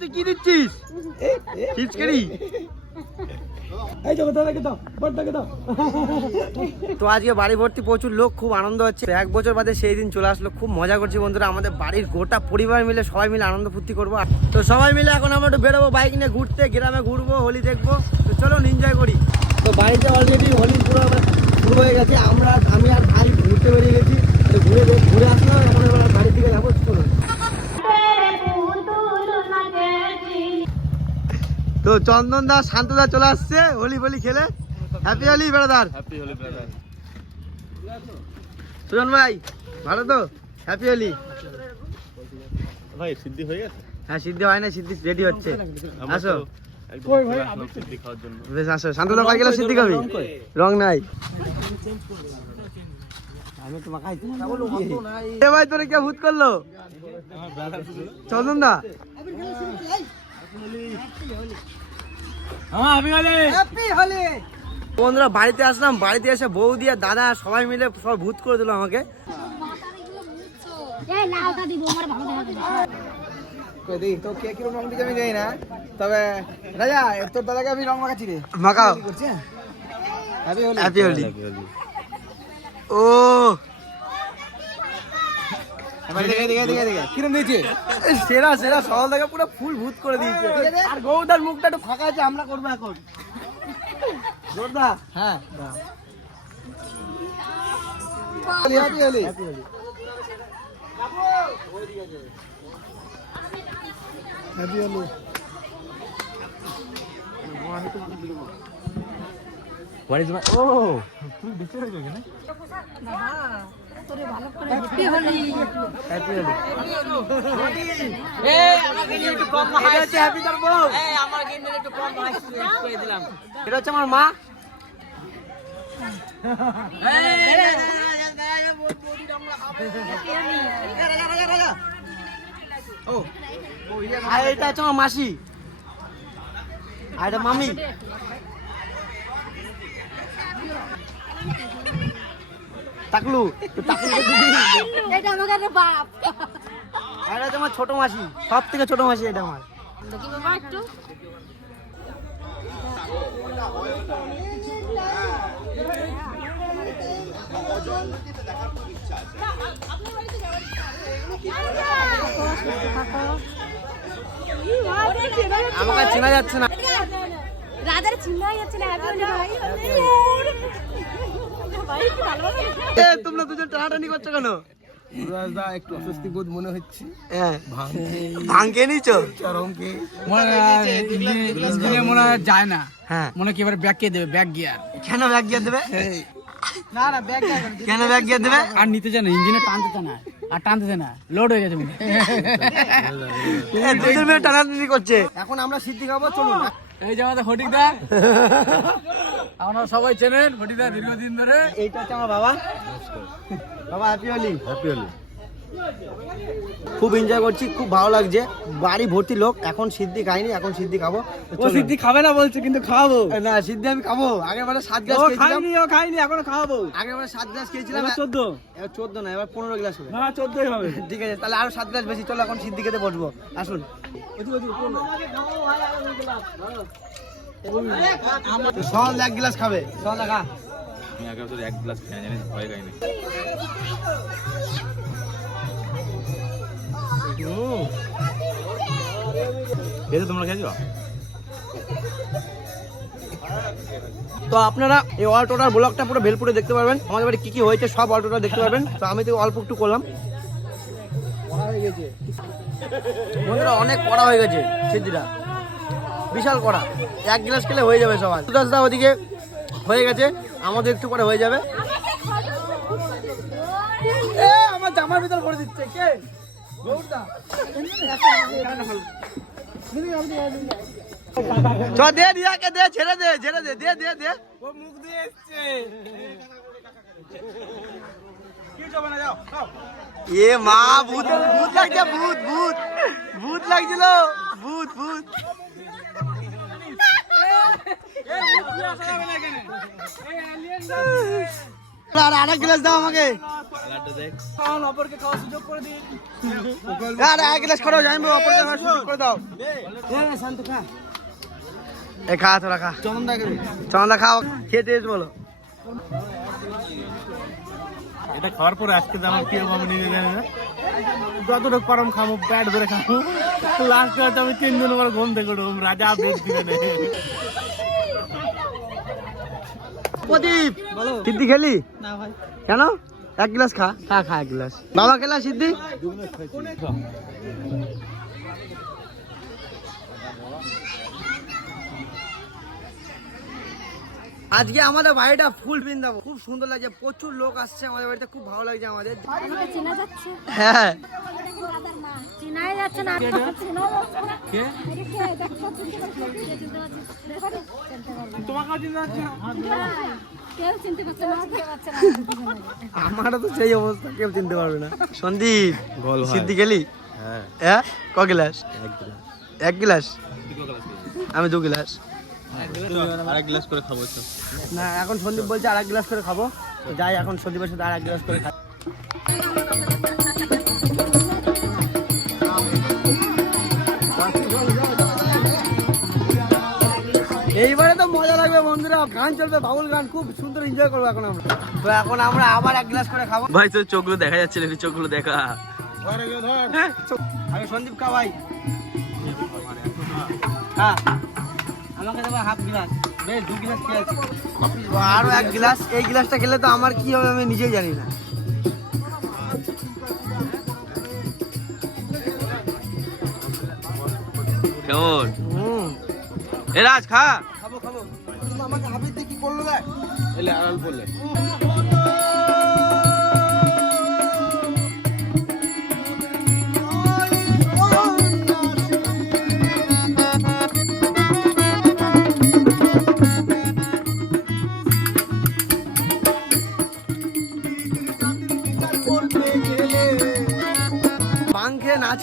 তুই কি দিচ্ছিস? খিচকেড়ি এই দেখো দাদাকে দাও বড়টাকে দাও। তো আজকে বাড়ি ভর্তি প্রচুর লোক খুব আনন্দ হচ্ছে। এক বছর বাদে সেই দিন চলে আসলো খুব মজা করছি বন্ধুরা। আমাদের বাড়ির গোটা পরিবার মিলে সবাই মিলে আনন্দ ফুর্তি করব। তো সবাই মিলে এখন আমরা একটু বেরোবো বাইক নিয়ে ঘুরতে গ্রামে ঘুরবো হোলি দেখব। তো চলো এনজয় করি। তো বাড়িতে অলরেডি হোলি পুরো শুরু হয়ে গেছে। আমরা আমি আর ভাই ঘুরতে বেরিয়ে গেছি। তো ঘুরে ঘুরে আসলাম তো চন্দন দা শান্ত দা চলে আসছে হোলি হোলি খেলে। Happy Holi brother happy Holi brother Sujan ভাই ভালো তো? হ্যাপি হোলি ভাই সিদ্ধি হয়ে গেছে? হ্যাঁ সিদ্ধি হয় না সিদ্ধি রেডি হচ্ছে। আসো। বেশ আসো। শান্তদা কয় গেলে সিদ্ধি খাবি রং নাই। এ ভাই তোরে কে ভূত করল? চন্দন দা? বন্ধুরা বাড়িতে আসলাম বাড়িতে এসে বৌদি আর দাদা সবাই মিলে সব ভূত করে দিল আমাকে। এই লাউটা দিব আমার ভালো দেখা যাবে। তো কে কীরকম রং দিকে আমি জানি না। তবে রাজা তোর দাদাকে আমি রং মাখাচ্ছি রে। মাখাও। করছি হ্যাপি হোলি ও কিরম দিয়েছে? সেরা সেরা সকাল থেকে পুরো ফুল ভূত করে দিয়েছে। আর গৌদার মুখটা একটু ফাঁকা আছে আমরা করব এখন। জোরদা হ্যাঁ। Happy Holi happy Holi happy Holi এটা হচ্ছে হ্যাপি তোর বউ এটা হচ্ছে আমার মা। আর এটা হচ্ছে আমার মাসি। আর এটা মামি। টাকলু টাকলু এটা আমাদের বাপ। এটা আমার ছোট মাসি সব থেকে ছোট মাসি এটা আমার। দেখি বাবা একটু? আমাকে চেনা যাচ্ছে না। রাজার চিহ্ন যাচ্ছে না তোমরা দুজন টানাটানি করছ কেন? রাজদা একটু অস্বস্তি বোধ মনে হচ্ছে হ্যাঁ ভাঙকে চরমকে ইঞ্জিনে মনে যায় না। হ্যাঁ। মনে কি এবার ব্যাক কে দেবে ব্যাক গিয়ার কেন ব্যাগ গিয়ে দেবে? না না ব্যাগ কেন ব্যাগ গিয়ে দেবে? আর নিতে চায় না ইঞ্জিনে টানতে চায় না। আর টানতে না লোড হয়ে গেছে মনে দুজন মিলে টানাটানি করছে। এখন আমরা সিদ্ধি খাব চলুন। এই যে আমাদের হটিক দা। আপনারা সবাই চেনেন দীর্ঘদিন ধরে। এইটা হচ্ছে আমার বাবা। বাবা হ্যাপি হোলি হ্যাপি হোলি খুব এনজয় করছি খুব ভালো লাগছে। বাড়ি ভর্তি লোক এখন সিদ্ধি খাইনি এখন সিদ্ধি খাব। ও সিদ্ধি খাবে না বলছে কিন্তু খাওয়াবো। না সিদ্ধি আমি খাব। আগের বারে সাত গ্লাস খাইনি ও খাইনি এখনও খাওয়াবো। আগের বারে সাত গ্লাস খেয়েছিলাম। চোদ্দ। এবার চোদ্দ না এবার পনেরো গ্লাস হবে। না চোদ্দই হবে। ঠিক আছে তাহলে আরও সাত গ্লাস বেশি চলো এখন সিদ্ধি খেতে বসবো। আসুন। সল এক গ্লাস খাবে। সল দেখা আমি আগে বছর এক গ্লাস খেয়ে জানি ভয় খাইনি। খেয়েছো তোমরা খেয়েছো? তো আপনারা এই অল টোটাল ব্লগটা পুরো ভেলপুরে দেখতে পারবেন। আমাদের বাড়ি কি কি হয়েছে সব অল টোটাল দেখতে পারবেন। তো আমি তো অল্প একটু করলাম। বন্ধুরা অনেক কড়া হয়ে গেছে সিদ্ধিটা বিশাল কড়া। এক গ্লাস খেলে হয়ে যাবে সবার। সুদাস দা ওদিকে হয়ে গেছে আমাদের একটু পরে হয়ে যাবে। এ, আমার জামার ভিতর করে দিচ্ছে। কে? চ দে রিয়াকে দে ছেড়ে দে ছেড়ে দে দে দে দে। ও মুখ দিয়ে এসছে। এ মা ভূত ভূত লাগছে ভূত ভূত। ভূত লাগছিল ভূত ভূত। আমাকে দাও খা তোরা খাও খেয়ে বলো এটা কি যতটুকু পারম খাব প্যাট ধরে খাব লাস্টে আমি তিন দিন আমার ঘুম থেকে রাজা বেদ দিবে প্রদীপ! সিদ্ধি খেলি? কেন? এক গ্লাস খা। খা খা এক গ্লাস। বাবা খেলা সিদ্ধি? আজকে আমাদের বাড়িটা ফুল বৃন্দাবন। খুব সুন্দর লাগছে প্রচুর লোক আসছে আমাদের বাড়িতে খুব ভালো লাগছে আমাদের। হ্যাঁ। আমারও তো সেই অবস্থা কেউ চিনতে পারবে না। সন্দীপ সিদ্ধি খেলি হ্যাঁ। হ্যাঁ? ক গ্লাস। এক গ্লাস? আমি দু গ্লাস। গ্লাস করে খাব না এখন সন্দীপ বলছে আর এক গ্লাস করে খাব। যাই এখন সন্দীপের সাথে আর এক গ্লাস করে খাই। এইবারে তো মজা লাগবে বন্ধুরা। গান চলবে বাউল গান খুব সুন্দর এনজয় করব এখন আমরা। তো এখন আমরা আবার এক গ্লাস করে খাব। ভাই তোর চোখগুলো দেখা যাচ্ছে না চোখগুলো দেখা। হ্যাঁ, আমি সন্দীপ খাওয়াই হ্যাঁ। আমাকে দেবো হাফ গ্লাস। বেশ দু গ্লাস খেয়েছি আরও এক গ্লাস এই গ্লাসটা খেলে তো আমার কি হবে আমি নিজেই জানি না। কেমন? হুম। এ রাজ খা। খাব খাব। আমাকে দিয়ে কি করল দেখ এলে আড়াল পড়লে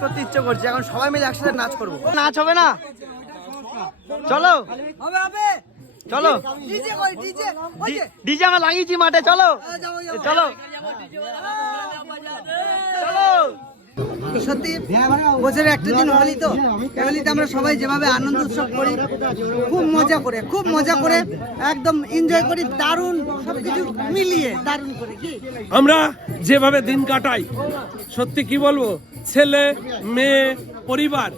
করতে ইচ্ছে করছে এখন সবাই মিলে একসাথে নাচ করব। নাচ হবে না? চলো। চলো। ডিজে আমরা লাগিয়েছি মাঠে চলো। চলো। চলো। সত্যি, বছরে একটা দিন হোলি তো। হোলিতে আমরা সবাই যেভাবে আনন্দ উৎসব করি, খুব মজা করে, খুব মজা করে, একদম এনজয় করি, দারুণ সবকিছু মিলিয়ে, দারুণ করে, কি? আমরা যেভাবে দিন কাটাই, সত্যি কি বলব? ছেলে, মেয়ে পরিবার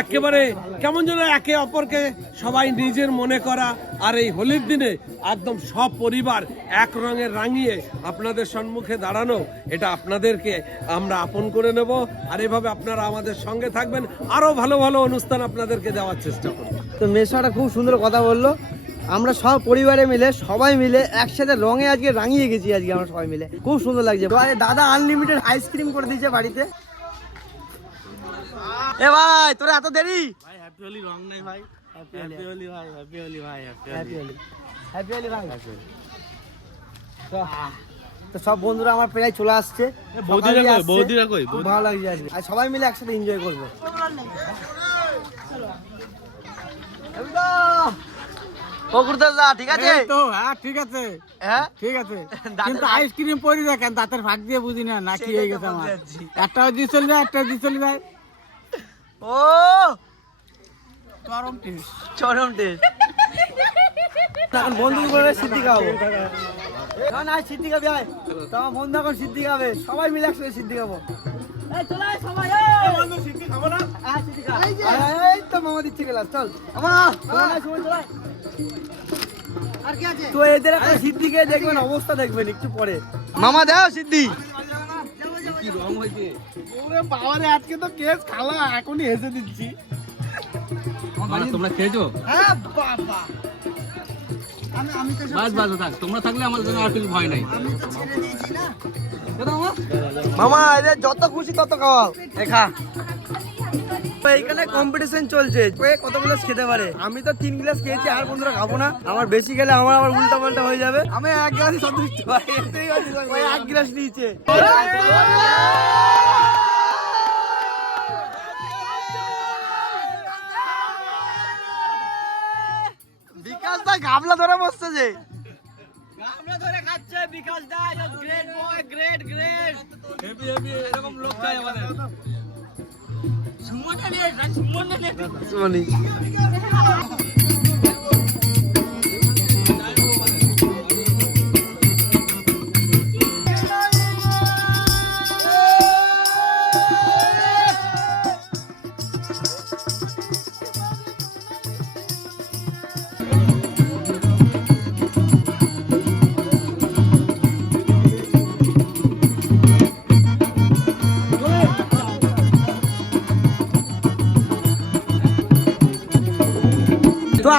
একেবারে কেমন যেন একে অপরকে সবাই নিজের মনে করা। আর এই হোলির দিনে একদম সব পরিবার এক রঙের রাঙিয়ে আপনাদের সম্মুখে দাঁড়ানো এটা আপনাদেরকে আমরা আপন করে নেব। আর এভাবে আপনারা আমাদের সঙ্গে থাকবেন। আরও ভালো ভালো অনুষ্ঠান আপনাদেরকে দেওয়ার চেষ্টা করব। তো মেশাটা খুব সুন্দর কথা বলল। আমরা সব পরিবারে মিলে সবাই মিলে একসাথে রঙে আজকে রাঙিয়ে গেছি আজকে আমরা সবাই মিলে। খুব সুন্দর লাগছে। দাদা আনলিমিটেড আইসক্রিম করে দিয়েছে বাড়িতে। এ ভাই তোরা এত দেরি? ভাই হ্যাপি হোলি রং নাই ভাই। হ্যাপি হোলি ভাই হ্যাপি হোলি ভাই happy happy Holi happy Holi ভাই। তো- সব বন্ধুরা আমার প্রায় চলে আসছে। বৌদিরা কই? বৌদিরা কই? ভালো লাগছে আজকে। আর সবাই মিলে একসাথে এনজয় করব। ঠিক আছে? তো হ্যাঁ ঠিক আছে। হ্যাঁ? ঠিক আছে। কিন্তু আইসক্রিম পরি দেখেন দাঁতের ফাঁক দিয়ে বুঝি না না কি হয়ে গেছে আমার। একটা দিয়ে চলে যায় একটা দিয়ে চলে যায় ও! চরম টেস্ট। চরম টেস্ট। এখন বন্ধু করে সিদ্ধি খাব না না সিদ্ধি খাবি আয়। তো আমার বন্ধু এখন সিদ্ধি খাবে সবাই মিলে একসাথে সিদ্ধি খাব এই চলে আয় সবাই এই। হ্যাঁ। তো এদের একটা সিদ্ধি খেয়ে দেখবেন অবস্থা দেখবেন একটু পরে। মামা দাও সিদ্ধি বাবারে আজকে তো কেস খালা এখনই হেসে দিচ্ছি। তোমরা খেয়েছো? হ্যাঁ বাবা। আমি আমি তো বাস বাস থাক। তোমরা থাকলে আমার জন্য আর কিছু ভয় নাই। আমি তো ছেড়ে দিয়েছি না। মামা যত খুশি তত খাওয়াও। দেখা এইখানে কম্পিটিশন চলছে। কে কত গ্লাস খেতে পারে? আমি তো তিন গ্লাস খেয়েছি আর বন্ধুরা খাব না। আমার বেশি খেলে আমার আবার উল্টা পাল্টা হয়ে যাবে। আমি এক সন্তুষ্ট ভাই। এক গ্লাস নিয়েছে। বিকাশ দা গাবলা ধরে বসছে যে। সামনে ধরে খাচ্ছে Bikash da great boy great great heavy heavy এরকম লোক চাই আমাদের। Come on, come on,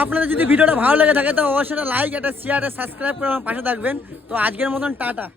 আপনাদের যদি ভিডিওটা ভালো লেগে থাকে, তো অবশ্যই লাইক একটা শেয়ার সাবস্ক্রাইব করে আমার পাশে থাকবেন। তো আজকের মতন টাটা।